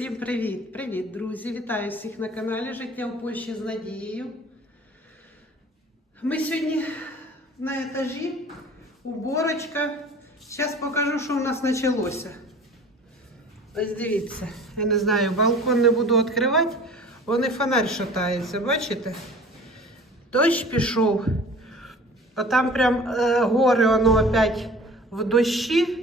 Всім привіт! Привіт, друзі! Вітаю всіх на каналі Життя в Польщі з Надією. Ми сьогодні на етажі, уборочка. Зараз покажу, що у нас почалося. Ось дивіться, я не знаю, балкон не буду відкривати, вони фонарь шатається, бачите? Дощ пішов, а там прям е, гори воно опять в дощі.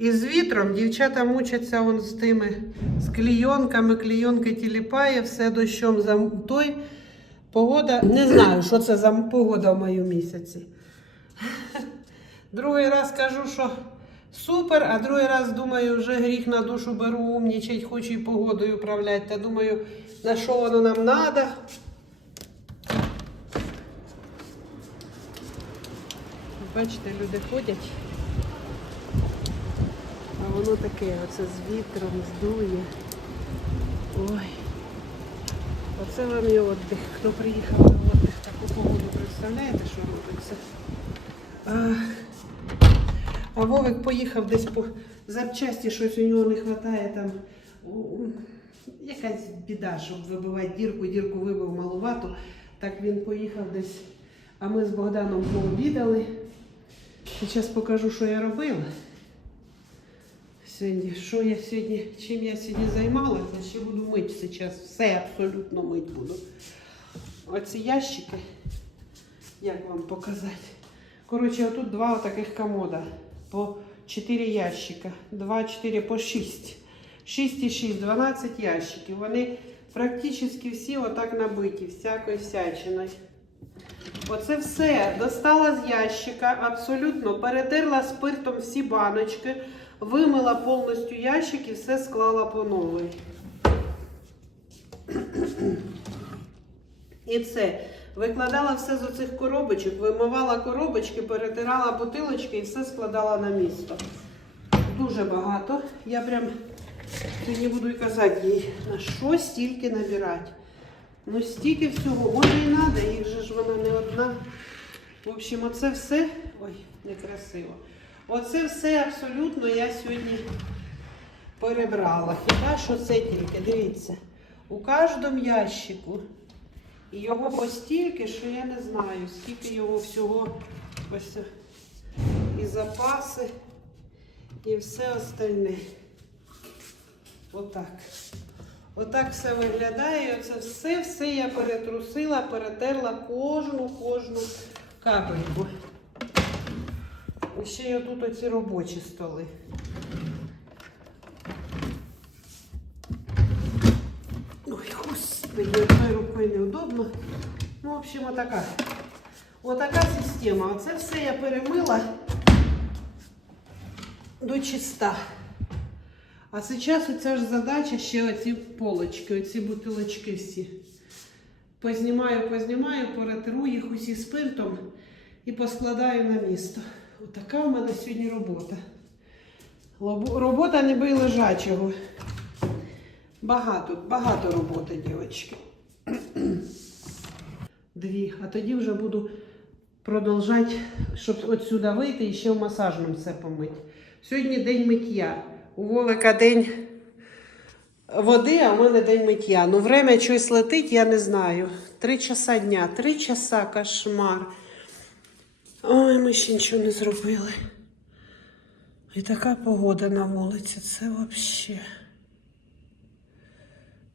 І з вітром дівчата мучаться вон з тими з клійонками, клійонки тіліпає, все дощом за той. Погода, не знаю, що це за погода в мою місяці. Другий раз кажу, що супер, а другий раз думаю, вже гріх на душу беру умнічать, хочу і погодою управляти. Та думаю, на що воно нам треба. Бачите, люди ходять. Воно таке, оце з вітром здує. Ой. Оце вам і отдих. Хто приїхав на отдих, таку погоду, представляєте, що робиться? А, а Вовик поїхав десь по запчасті, щось у нього не вистачає там. Якась біда, щоб вибивати дірку, дірку вибив малувату. Так він поїхав десь. А ми з Богданом пообідали. Зараз покажу, що я робила. Сьогодні, що я сьогодні, чим я сьогодні займалася, ще буду мити зараз. Все абсолютно мити буду. Оці ящики, як вам показати. Коротше, отут два таких комода. По 4 ящика. 2, 4 по 6. 6 і 6, 12 ящиків. Вони практично всі отак набиті, всякою всячиною. Оце все достала з ящика, абсолютно перетерла спиртом всі баночки, вимила повністю ящик і все склала по новій. І це. Викладала все з оцих коробочок, вимивала коробочки, перетирала бутилочки і все складала на місто. Дуже багато. Я прям сьогодні буду і казати їй, на що стільки набирати. Ну стільки всього, може і треба, їх же ж вона не одна. В общем, оце все. Ой, некрасиво. Оце все абсолютно я сьогодні перебрала. Хіба що це тільки, дивіться, у кожному ящику. І його постільки, що я не знаю, скільки його всього ось і запаси, і все остальне. Отак. Отак все виглядає. Оце все, все я перетрусила, перетерла кожну, кожну капельку. І ще й отут оці робочі столи. Ой, господи, одною рукою неудобно. Ну, в общем, отака. Отака система. Оце все я перемила до чиста. А зараз оця ж задача ще оці полочки, оці бутилочки всі. Познімаю, познімаю, перетру їх усі спиртом і поскладаю на місто. Отака в мене сьогодні робота. Робота не бий лежачого. Багато, багато роботи, дівчатки. Дві. А тоді вже буду продовжати, щоб отсюди вийти і ще в масажному все помити. Сьогодні день миття. У Вовика день води, а в мене день миття. Ну, время щось летить, я не знаю. Три часа дня, три часа кошмар. Ой, ми ще нічого не зробили. І така погода на вулиці, це взагалі.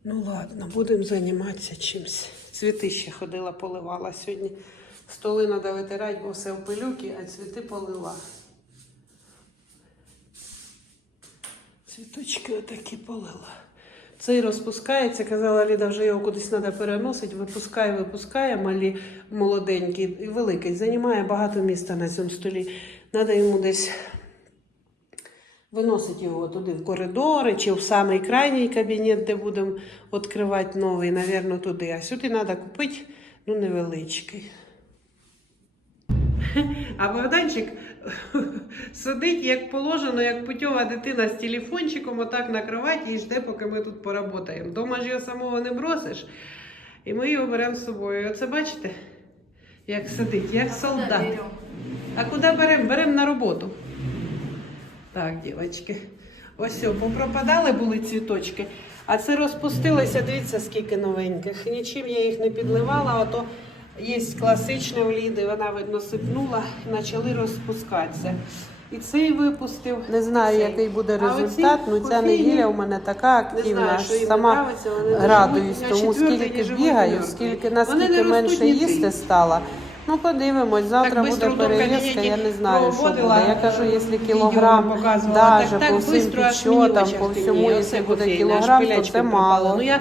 Ну ладно, будемо займатися чимось. Цвіти ще ходила, поливала сьогодні. Столи треба витирати, бо все в пилюки, а цвіти полила. Цвіточки отакі полила. Цей розпускається, казала Ліда, вже його кудись треба переносити. Випускає, випускає малі молоденький і великий. Займає багато міста на цьому столі. Треба йому десь виносити його туди в коридори чи в самий крайній кабінет, де будемо відкривати новий, навірно, туди. А сюди треба купити ну, невеличкий. А Богданчик сидить, як положено, як путьова дитина з телефончиком, отак на кроваті і жде, поки ми тут поработаємо. Дома ж його самого не бросиш, і ми його беремо з собою. І Оце бачите, як сидить, як солдат. А куди беремо? Беремо на роботу. Так, дівчатки. Ось, попропадали були цвіточки. А це розпустилося, дивіться, скільки новеньких. Нічим я їх не підливала, ото є класичне в Ліди, вона, видно, сипнула, почали розпускатися. І цей випустив. Не знаю, Цей. який буде результат. Ну ця неділя у мене така Не активна. знаю, що їм сама нравиться, вони радуюсь, живуть, тому скільки бігаю, скільки наскільки менше їсти ти. стало. Ну подивимось, завтра Так буде перевізка, я не знаю, що буде. Я кажу, якщо кілограм, даже так- так по всім підсчетам, по всьому, якщо буде кілограм, то це мало. Ну я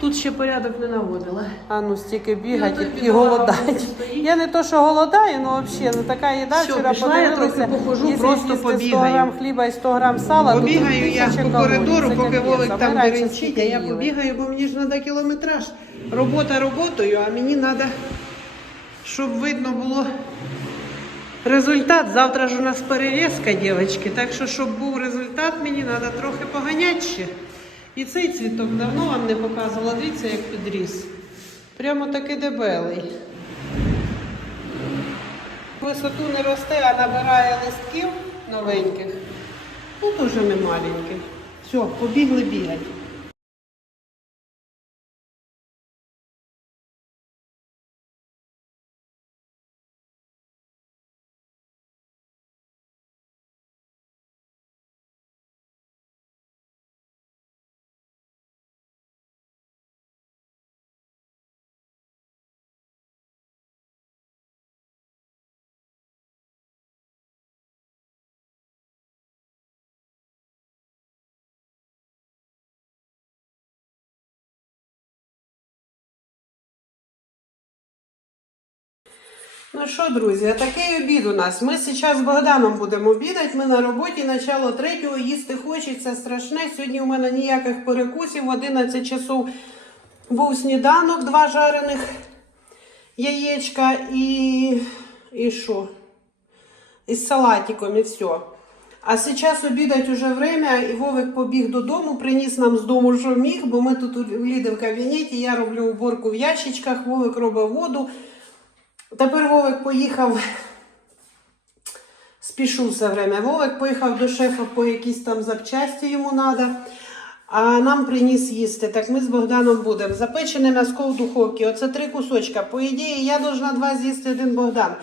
тут ще порядок не наводила. А ну стільки бігати і, бідолага голодати. Я не то, що голодаю, ну взагалі, ну така їда Всьо, вчора пішла я трохи похожу, якщо просто з'їсти 100 грам хліба і 100 грам сала, Побігаю я по коридору, поки. Вовик там деренчить, а я побігаю, бо мені ж треба кілометраж. Робота роботою, а мені треба, щоб видно було результат. Завтра ж у нас перев'язка, дівчатки. Так що, щоб був результат, мені треба трохи поганяти ще. І цей цвіток давно вам не показувала. Дивіться, як підріс. Прямо таки дебелий. Висоту не росте, а набирає листків новеньких. Ну, дуже не маленький. Все, побігли бігати. Ну що, друзі, такий обід у нас. Ми зараз з Богданом будемо обідати. Ми на роботі, начало третього, їсти хочеться страшне. Сьогодні у мене ніяких перекусів. В 11 часов був сніданок, два жарених яєчка і. і що? І з салатиком, і все. А зараз обідать уже время, і Вовик побіг додому, приніс нам з дому, що міг, бо ми тут у Ліди в кабінеті, я роблю уборку в ящичках, Вовик робить воду. Тепер Вовик поїхав, спішу все время. Вовик поїхав до шефа по якісь там запчасті йому треба. А нам приніс їсти. Так ми з Богданом будемо. Запечене м'яско в духовці. Оце три кусочка. По ідеї, я должна два з'їсти один Богдан.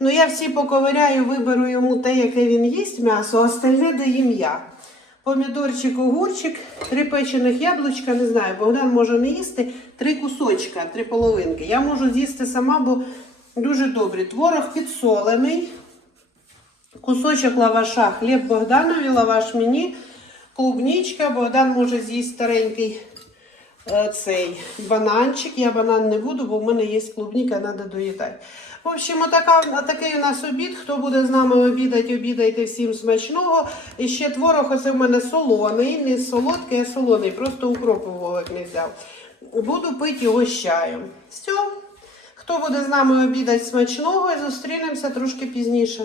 Ну я всі поковиряю, виберу йому те, яке він їсть м'ясо, а остальне доїм я. Помідорчик, огурчик, три печених яблучка, не знаю, Богдан може не їсти, три кусочка, три половинки. Я можу з'їсти сама, бо дуже добрі. Творог підсолений, кусочок лаваша, хліб Богданові, лаваш мені, клубничка, Богдан може з'їсти старенький е, цей бананчик. Я банан не буду, бо в мене є клубніка, треба доїдати. В общем, отака, такий у нас обід. Хто буде з нами обідати, обідайте всім смачного. І ще творог, оце в мене солоний, не солодкий, а солоний. Просто укропу Вовик не взяв. Буду пити його з чаєм. Все. Хто буде з нами обідати смачного, і зустрінемося трошки пізніше.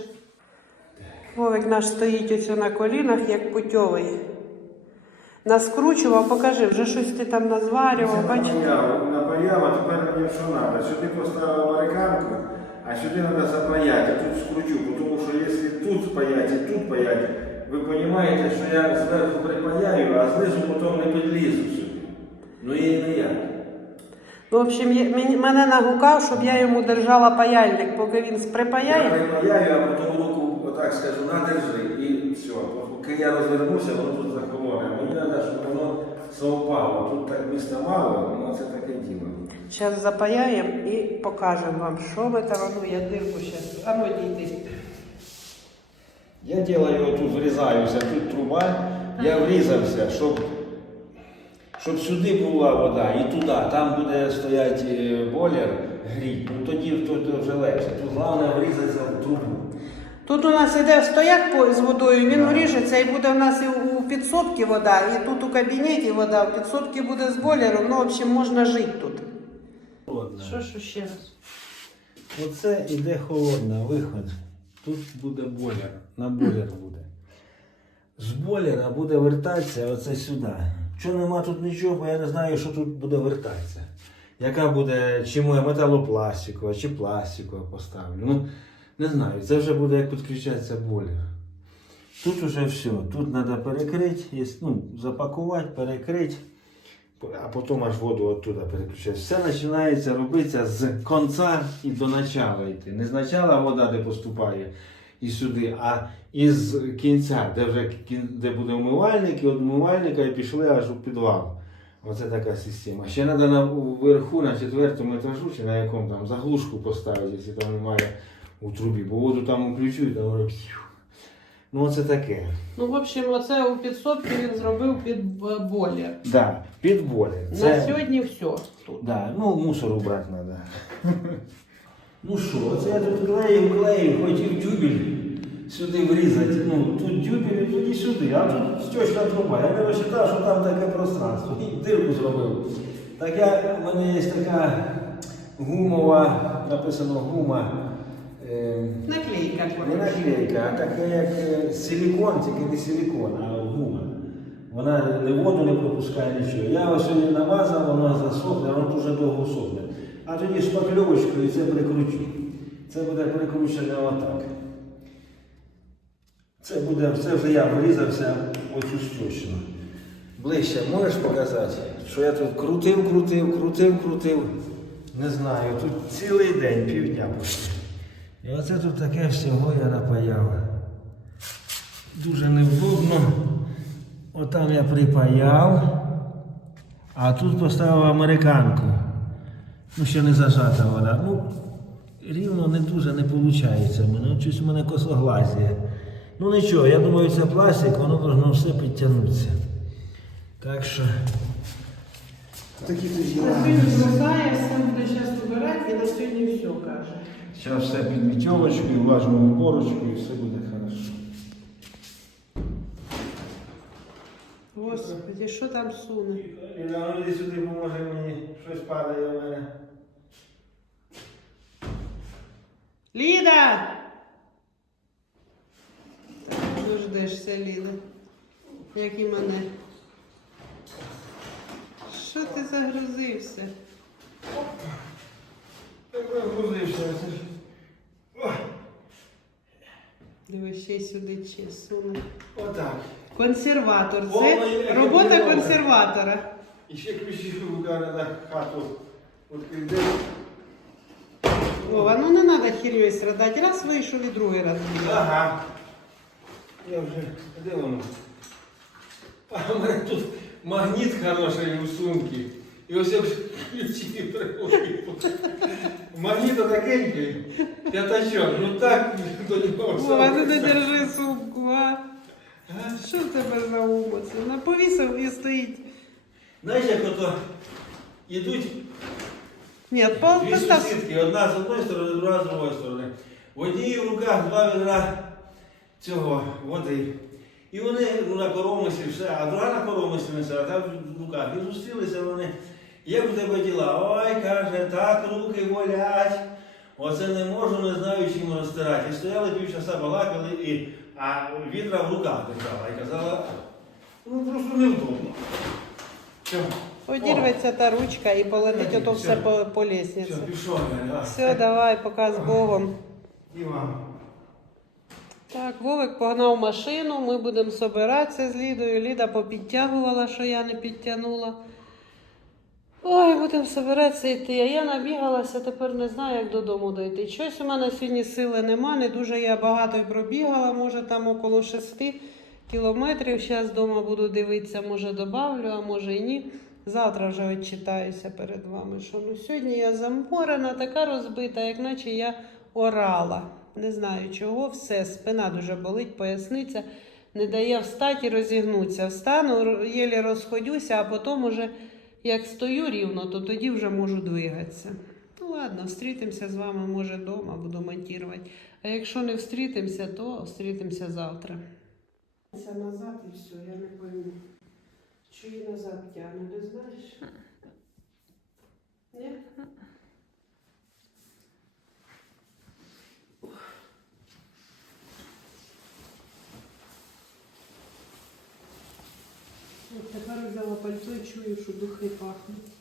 Вовик наш стоїть ось на колінах, як путьовий. Наскручував, покажи, вже щось ти там назварював, бачите? Напаяв, а тепер мені що треба. Сюди поставив американку, а сюди треба запаяти, тут скручу, тому що якщо тут спаяти і тут паяти, ви розумієте, що я зверху припаяю, а знизу потім не підлізу сюди. Ну і ніяк. В общем, я- мене нагукав, щоб я йому держала паяльник, поки він Я сприпаяє. припаяю, а потім руку отак скажу, надержи і все. Поки я розвернуся, воно тут захолоне. Мені треба, щоб воно совпало. Тут так міста мало, ну це таке діло. Зараз запаяємо і покажемо вам, що ми там. А Ну, я дирку зараз. А ну дійди. Я делаю тут врізаюся, тут труба, я врізався, щоб, щоб сюди була вода і туди, там буде стояти е, бойлер, гріть, ну тоді тут вже легше. Тут головне врізатися в трубу. Тут у нас іде стояк з водою, він вріжеться і буде у нас і у підсобці вода, і тут у кабінеті вода, в підсобці буде з бойлером, ну, в общем, можна жити тут. Що, що ще раз? Оце іде холодна, виход. Тут буде бойлер, на бойлер буде. З бойлера буде вертатися оце сюди. Що нема тут нічого, бо я не знаю, що тут буде вертатися. Яка буде, чи моя металопластикова, чи пластикова поставлю. Ну, не знаю, це вже буде як підключатися бойлер. Тут уже все, тут треба перекрити, ну, запакувати, перекрити. а потім аж воду оттуда переключаєш. Все починається робитися з кінця і до начала йти. Не з начала вода, де поступає і сюди, а із кінця, де вже де буде умивальник, і від умивальника і пішли аж у підвал. Оце така система. Ще треба на вверху, на четвертому етажу, чи на якому там заглушку поставити, якщо там немає у трубі, бо воду там включують, а воно. Ну, оце таке. Ну, в общем, оце у підсобці він зробив під е, бойлер. Да, підбори. На сьогодні все тут. Да, ну мусор убрати треба. ну що, оце я тут клеїв, клеїв, хотів дюбель сюди врізати. Ну, тут дюбель і тоді сюди, а тут стічна труба. Я не розчитав, що там таке пространство. І дирку зробив. Так я, в мене є така гумова, написано гума. Е, Наклейка. не наклейка, а таке як е, силікон, тільки не силікон, а гума. Вона не воду не пропускає нічого. Я ось сьогодні намазав, воно засохне, воно дуже. А тоді шпакльовочкою це прикручу. Це буде прикручене отак. Це буде, це вже я врізався оцю сточну. Ближче можеш показати, що я тут крутив, крутив, крутив, крутив. Не знаю, тут цілий день, півдня почти. І оце тут таке всього я напаяв. Дуже невдобно. Отам я припаяв, а тут поставив американку. Ну, ще не зажата вона. Ну, рівно не дуже не виходить в мене. Щось у мене косоглазія. Ну нічого, я думаю, це пластик, воно должно все підтягнутися. Так що. Такі сьогодні зростає, все буде зараз вибирати і на сьогодні все каже. Зараз все під мітьовочкою, влажною уборочкою, і все буде Господи, що там суне? Іля, ну іди сюди, поможе мені, щось падає в мене. Ліда! Дождешся, Ліда. Як і мене. Що ти загрузився? Так розгрузився. це Дивись, ще й сюди чи суне. Отак. Консерватор. Це моє робота яке консерватора. І ще ключі рука на хату. От. Вова, ну не треба херньою страдати. Раз вийшов і другий раз. Ага. Я вже. Де воно? А в мене тут магніт хороший у сумці. І ось я вже ключі приходив. Магніт такенький. П'ятачок. Ну так до нього. Вова, ну не держи сумку, а? Що в тебе за умо? На повісив і стоїть. Знаєш, як ото йдуть Ні, по- дві постав. сусідки, одна з одної сторони, друга з другої сторони. В одній в руках два відра цього води. І вони ну, на коромисі все, а друга на коромисі несе, а там в руках. І зустрілися вони. Як у тебе діла? Ой, каже, так руки болять. Оце не можу, не знаю, чим розтирати. І стояли півчаса, балакали, і, а відра в руках держала. І казала, ну просто невдобно. Все, Одірветься та ручка і полетить ото все по, по все, пішов я. Все, давай, пока з Богом. І вам. Так, Вовик погнав машину, ми будемо збиратися з Лідою. Ліда попідтягувала, що я не підтягнула. Ой, будемо збиратися йти. А я набігалася, тепер не знаю, як додому дойти. Щось у мене сьогодні сили нема, не дуже я багато й пробігала, може там около шести кілометрів. Зараз вдома буду дивитися, може добавлю, а може і ні. Завтра вже відчитаюся перед вами. Що ну сьогодні я заморена, така розбита, як наче я орала. Не знаю чого, все, спина дуже болить, поясниця. Не дає встати і розігнутися. Встану, єлі розходюся, а потім уже як стою рівно, то тоді вже можу двигатися. Ну ладно, встрітимося з вами, може, вдома, буду монтувати. А якщо не встрітимося, то встрітимося завтра. Це назад і все, я не пойму. Чи її назад тягне, не знаєш? Ні? От тепер взяла пальто і чую, що духи пахнуть.